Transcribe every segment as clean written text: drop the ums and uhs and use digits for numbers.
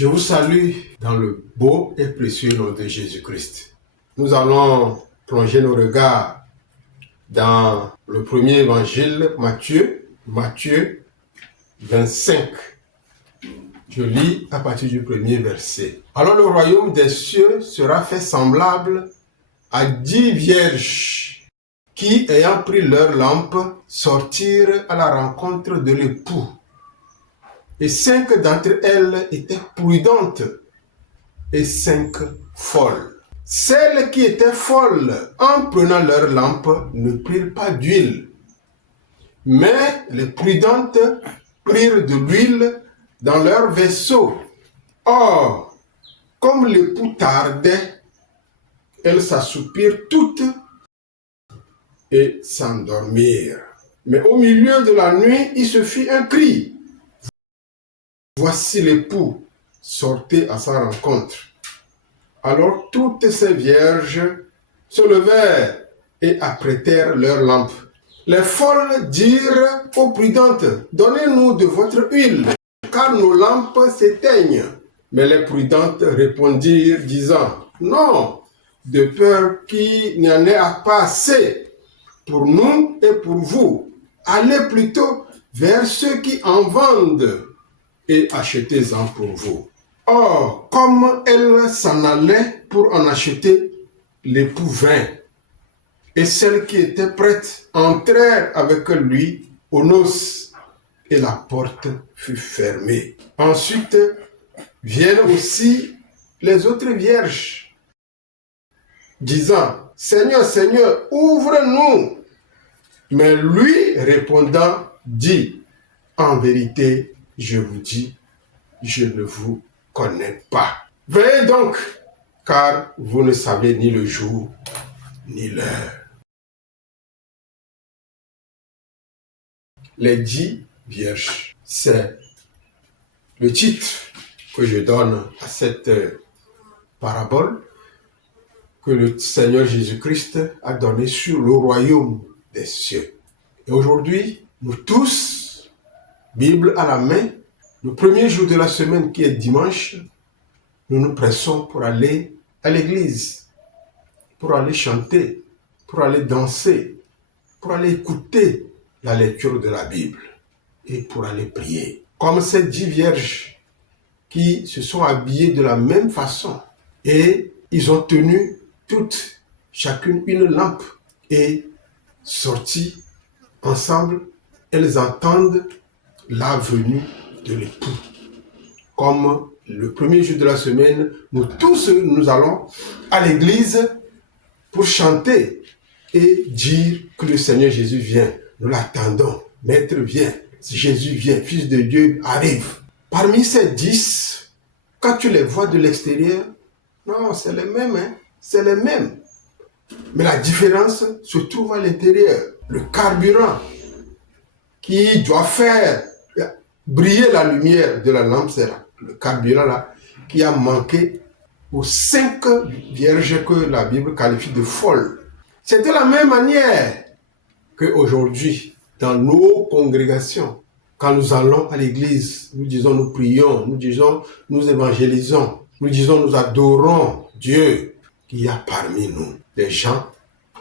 Je vous salue dans le beau et précieux nom de Jésus-Christ. Nous allons plonger nos regards dans le premier évangile, Matthieu 25. Je lis à partir du premier verset. Alors le royaume des cieux sera fait semblable à 10 vierges qui, ayant pris leur lampe, sortirent à la rencontre de l'époux. Et 5 d'entre elles étaient prudentes et 5 folles. Celles qui étaient folles, en prenant leur lampe, ne prirent pas d'huile. Mais les prudentes prirent de l'huile dans leur vaisseau. Or, comme l'époux tardait, elles s'assoupirent toutes et s'endormirent. Mais au milieu de la nuit, il se fit un cri. Voici l'époux, sortez à sa rencontre. Alors toutes ces vierges se levèrent et apprêtèrent leurs lampes. Les folles dirent aux prudentes, donnez-nous de votre huile, car nos lampes s'éteignent. Mais les prudentes répondirent, disant, non, de peur qu'il n'y en ait pas assez pour nous et pour vous. Allez plutôt vers ceux qui en vendent et achetez-en pour vous. Or, comme elles s'en allaient pour en acheter, l'époux vint, et celles qui étaient prêtes entrèrent avec lui aux noces, et la porte fut fermée. Ensuite viennent aussi les autres vierges, disant, Seigneur, Seigneur, ouvre-nous. Mais lui, répondant, dit, en vérité, je vous dis, je ne vous connais pas. Veillez donc, car vous ne savez ni le jour, ni l'heure. Les 10 vierges, c'est le titre que je donne à cette parabole que le Seigneur Jésus-Christ a donné sur le royaume des cieux. Et aujourd'hui, nous tous, Bible à la main, le premier jour de la semaine qui est dimanche, nous nous pressons pour aller à l'église, pour aller chanter, pour aller danser, pour aller écouter la lecture de la Bible et pour aller prier. Comme ces 10 vierges qui se sont habillées de la même façon et ils ont tenu toutes, chacune une lampe et sorties ensemble, elles entendent la venue de l'époux. Comme le premier jour de la semaine, nous tous, nous allons à l'église pour chanter et dire que le Seigneur Jésus vient. Nous l'attendons. Maître vient. Jésus vient. Fils de Dieu arrive. Parmi ces 10, quand tu les vois de l'extérieur, non, c'est les mêmes. C'est les mêmes. Mais la différence se trouve à l'intérieur. Le carburant qui doit faire briller la lumière de la lampe, c'est le carburant là, qui a manqué aux 5 vierges que la Bible qualifie de folles. C'est de la même manière qu'aujourd'hui, dans nos congrégations, quand nous allons à l'église, nous disons nous prions, nous disons nous évangélisons, nous disons nous adorons Dieu, qu'il y a parmi nous des gens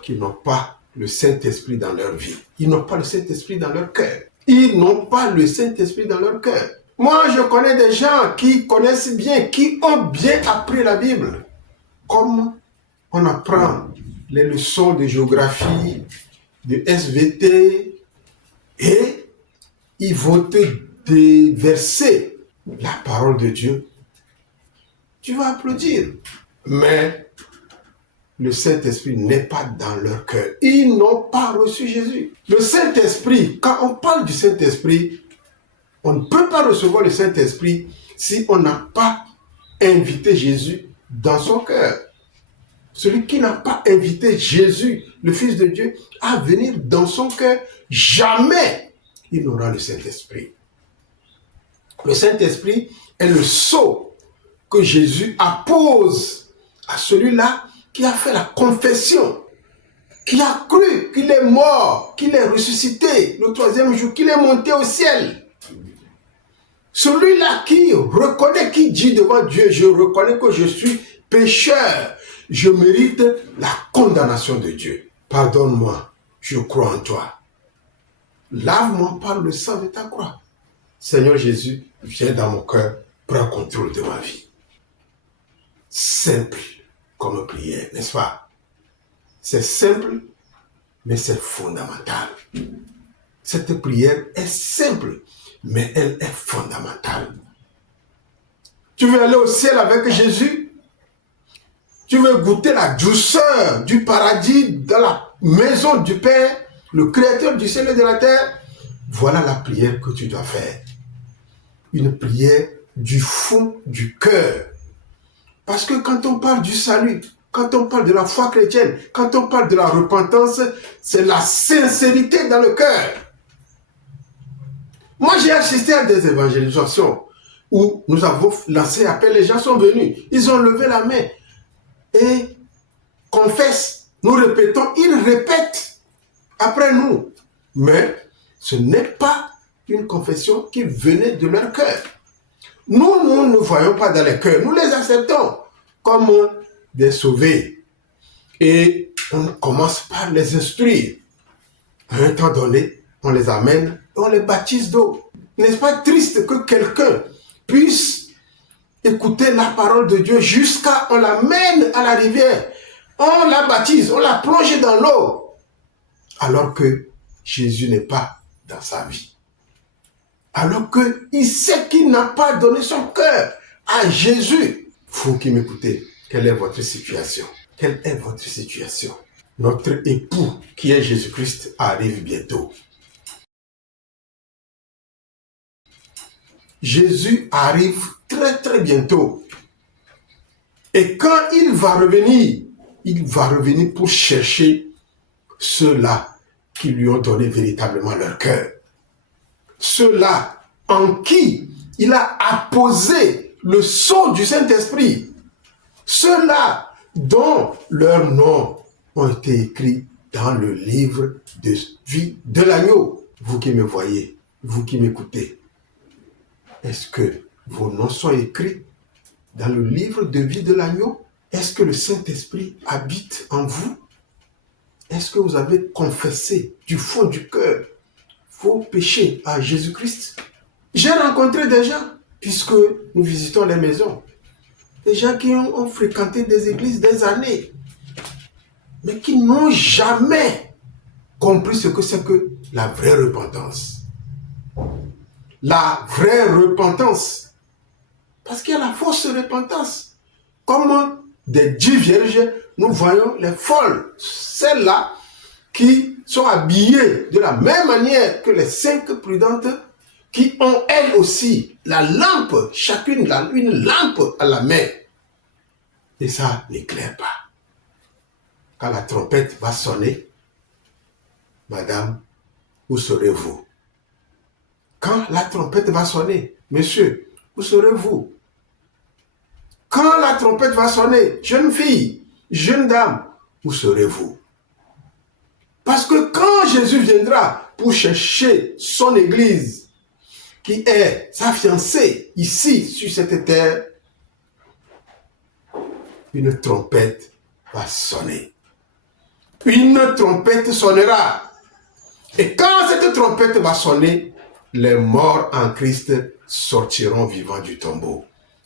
qui n'ont pas le Saint-Esprit dans leur vie. Ils n'ont pas le Saint-Esprit dans leur cœur. Ils n'ont pas le Saint-Esprit dans leur cœur. Moi, je connais des gens qui connaissent bien, qui ont bien appris la Bible. Comme on apprend les leçons de géographie, de SVT, et ils vont te déverser la parole de Dieu. Tu vas applaudir. Mais le Saint-Esprit n'est pas dans leur cœur. Ils n'ont pas reçu Jésus. Le Saint-Esprit, quand on parle du Saint-Esprit, on ne peut pas recevoir le Saint-Esprit si on n'a pas invité Jésus dans son cœur. Celui qui n'a pas invité Jésus, le Fils de Dieu, à venir dans son cœur, jamais il n'aura le Saint-Esprit. Le Saint-Esprit est le sceau que Jésus appose à celui-là qui a fait la confession, qui a cru qu'il est mort, qu'il est ressuscité le 3e jour, qu'il est monté au ciel. Celui-là qui reconnaît, qui dit devant Dieu, je reconnais que je suis pécheur, je mérite la condamnation de Dieu. Pardonne-moi, je crois en toi. Lave-moi par le sang de ta croix. Seigneur Jésus, viens dans mon cœur, prends contrôle de ma vie. Simple comme prière, n'est-ce pas? C'est simple, mais c'est fondamental. Cette prière est simple, mais elle est fondamentale. Tu veux aller au ciel avec Jésus? Tu veux goûter la douceur du paradis dans la maison du Père, le Créateur du ciel et de la terre? Voilà la prière que tu dois faire. Une prière du fond du cœur. Parce que quand on parle du salut, quand on parle de la foi chrétienne, quand on parle de la repentance, c'est la sincérité dans le cœur. Moi, j'ai assisté à des évangélisations où nous avons lancé appel, les gens sont venus, ils ont levé la main et confessent. Nous répétons, ils répètent après nous. Mais ce n'est pas une confession qui venait de leur cœur. Nous ne voyons pas dans les cœurs, nous les acceptons comme des sauvés. Et on commence par les instruire. À un temps donné, on les amène et on les baptise d'eau. N'est-ce pas triste que quelqu'un puisse écouter la parole de Dieu jusqu'à on l'amène à la rivière, on la baptise, on la plonge dans l'eau, alors que Jésus n'est pas dans sa vie. Alors qu'il sait qu'il n'a pas donné son cœur à Jésus. Vous qui m'écoutez, quelle est votre situation? Quelle est votre situation? Notre époux, qui est Jésus-Christ, arrive bientôt. Jésus arrive très très bientôt. Et quand il va revenir pour chercher ceux-là qui lui ont donné véritablement leur cœur. Ceux-là en qui il a apposé le sceau du Saint-Esprit. Ceux-là dont leurs noms ont été écrits dans le livre de vie de l'agneau. Vous qui me voyez, vous qui m'écoutez, est-ce que vos noms sont écrits dans le livre de vie de l'agneau? Est-ce que le Saint-Esprit habite en vous? Est-ce que vous avez confessé du fond du cœur vos péchés à Jésus-Christ? J'ai rencontré des gens, puisque nous visitons les maisons, des gens qui ont fréquenté des églises des années, mais qui n'ont jamais compris ce que c'est que la vraie repentance. La vraie repentance. Parce qu'il y a la fausse repentance. Comme des 10 vierges, nous voyons les folles, celles-là qui sont habillées de la même manière que les 5 prudentes, qui ont elles aussi la lampe, chacune une lampe à la main. Et ça n'éclaire pas. Quand la trompette va sonner, madame, où serez-vous? Quand la trompette va sonner, monsieur, où serez-vous? Quand la trompette va sonner, jeune fille, jeune dame, où serez-vous? Parce que quand Jésus viendra pour chercher son église, qui est sa fiancée ici sur cette terre, une trompette va sonner. Une trompette sonnera. Et quand cette trompette va sonner, les morts en Christ sortiront vivants du tombeau.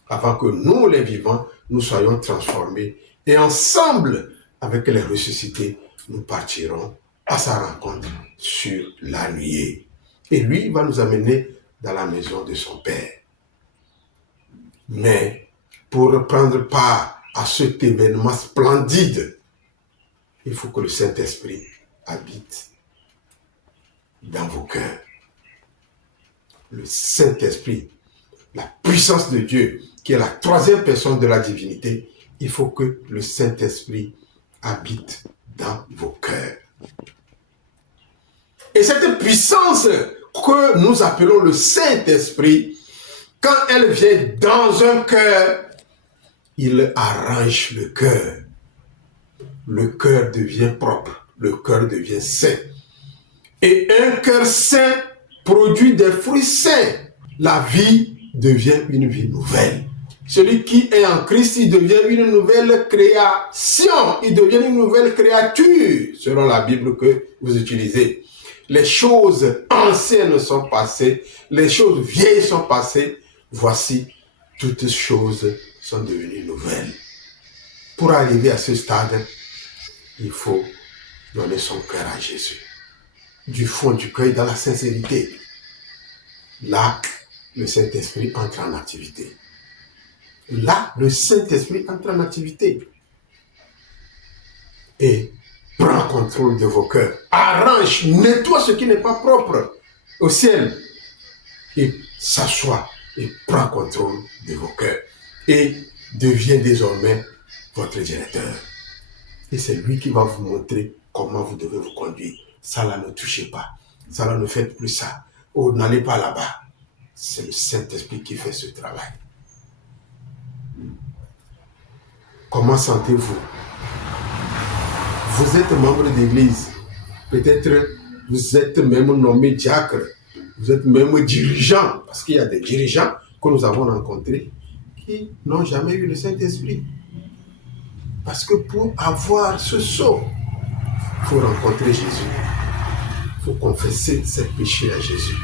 Avant que nous, les vivants, nous soyons transformés. Et ensemble, avec les ressuscités, nous partirons à sa rencontre sur la nuée. Et lui, il va nous amener dans la maison de son Père. Mais pour prendre part à cet événement splendide, il faut que le Saint-Esprit habite dans vos cœurs. Le Saint-Esprit, la puissance de Dieu, qui est la troisième personne de la divinité, il faut que le Saint-Esprit habite dans vos cœurs. Et cette puissance que nous appelons le Saint-Esprit, quand elle vient dans un cœur, il arrange le cœur. Le cœur devient propre, le cœur devient saint. Et un cœur saint produit des fruits sains. La vie devient une vie nouvelle. Celui qui est en Christ, il devient une nouvelle création. Il devient une nouvelle créature, selon la Bible que vous utilisez. Les choses anciennes sont passées, les choses vieilles sont passées. Voici, toutes choses sont devenues nouvelles. Pour arriver à ce stade, il faut donner son cœur à Jésus. Du fond du cœur, dans la sincérité. Là, le Saint-Esprit entre en activité. Là, le Saint-Esprit entre en activité. Et prend contrôle de vos cœurs. Arrange, nettoie ce qui n'est pas propre au ciel. Et s'assoit et prend contrôle de vos cœurs. Et devient désormais votre directeur. Et c'est lui qui va vous montrer comment vous devez vous conduire. Ça là, ne touchez pas. Ça là, ne faites plus ça. Oh, n'allez pas là-bas. C'est le Saint-Esprit qui fait ce travail. Comment sentez-vous? Vous êtes membre d'église. Peut-être vous êtes même nommé diacre. Vous êtes même dirigeant. Parce qu'il y a des dirigeants que nous avons rencontrés qui n'ont jamais eu le Saint-Esprit. Parce que pour avoir ce sceau, il faut rencontrer Jésus. Il faut confesser ses péchés à Jésus.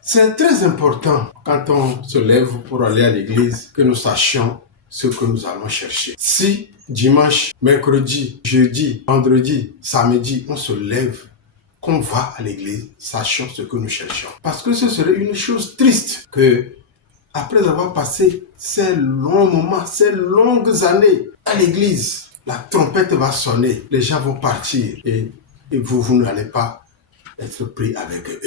C'est très important quand on se lève pour aller à l'église que nous sachions ce que nous allons chercher. Si dimanche, mercredi, jeudi, vendredi, samedi, on se lève, qu'on va à l'église, sachons ce que nous cherchons. Parce que ce serait une chose triste que, après avoir passé ces longs moments, ces longues années à l'église, la trompette va sonner, les gens vont partir et vous n'allez pas être pris avec eux.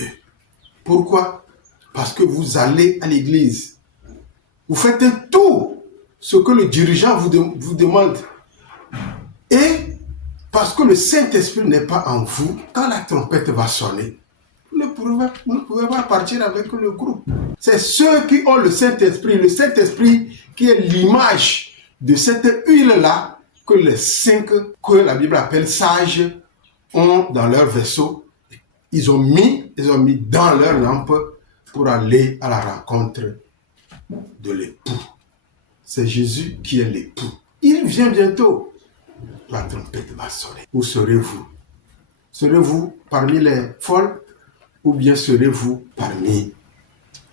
Pourquoi? Parce que vous allez à l'église. Vous faites tout ce que le dirigeant vous demande. Et parce que le Saint-Esprit n'est pas en vous, quand la trompette va sonner, vous ne pouvez pas partir avec le groupe. C'est ceux qui ont le Saint-Esprit qui est l'image de cette huile-là que les 5 que la Bible appelle sages ont dans leur vaisseau. Ils ont mis dans leur lampe pour aller à la rencontre de l'époux. C'est Jésus qui est l'époux. Il vient bientôt. La trompette va sonner. Où serez-vous? Serez-vous parmi les folles ou bien serez-vous parmi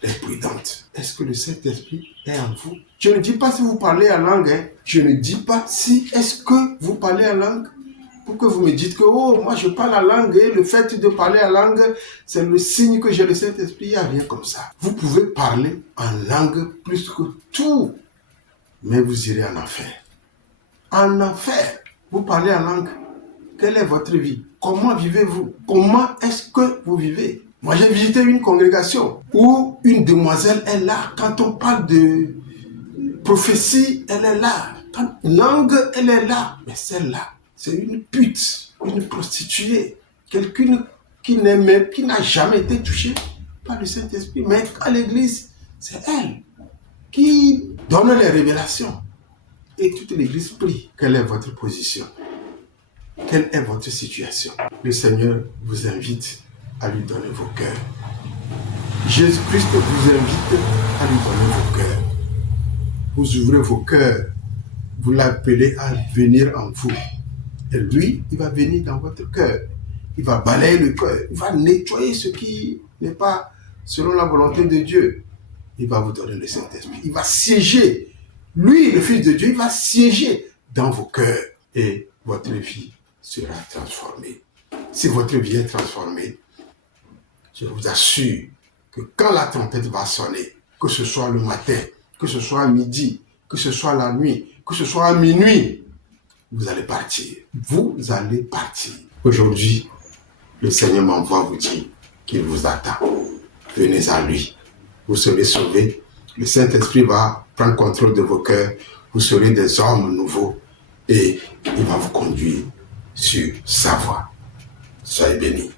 les prudentes? Est-ce que le Saint-Esprit est en vous? Je ne dis pas si vous parlez en langue. Je ne dis pas si est-ce que vous parlez en langue. Pour que vous me dites que, oh, moi je parle en langue et le fait de parler en langue, c'est le signe que j'ai le Saint-Esprit. Il n'y a rien comme ça. Vous pouvez parler en langue plus que tout, mais vous irez en enfer. En enfer, vous parlez en langue. Quelle est votre vie? Comment vivez-vous? Comment est-ce que vous vivez? Moi, j'ai visité une congrégation où une demoiselle est là. Quand on parle de prophétie, elle est là. Quand langue, elle est là. Mais celle-là, c'est une pute, une prostituée, quelqu'un qui n'a jamais été touché par le Saint-Esprit. Mais à l'église, c'est elle qui donne les révélations. Et toute l'église prie. Quelle est votre position? Quelle est votre situation? Le Seigneur vous invite à lui donner vos cœurs. Jésus-Christ vous invite à lui donner vos cœurs. Vous ouvrez vos cœurs. Vous l'appelez à venir en vous. Et lui, il va venir dans votre cœur. Il va balayer le cœur. Il va nettoyer ce qui n'est pas selon la volonté de Dieu. Il va vous donner le Saint-Esprit. Il va siéger. Lui, le Fils de Dieu, il va siéger dans vos cœurs. Et votre vie sera transformée. Si votre vie est transformée, je vous assure que quand la trompette va sonner, que ce soit le matin, que ce soit à midi, que ce soit la nuit, que ce soit à minuit, vous allez partir. Vous allez partir. Aujourd'hui, le Seigneur m'envoie vous dire qu'il vous attend. Venez à lui. Vous serez sauvés. Le Saint-Esprit va prendre contrôle de vos cœurs. Vous serez des hommes nouveaux et il va vous conduire sur sa voie. Soyez bénis.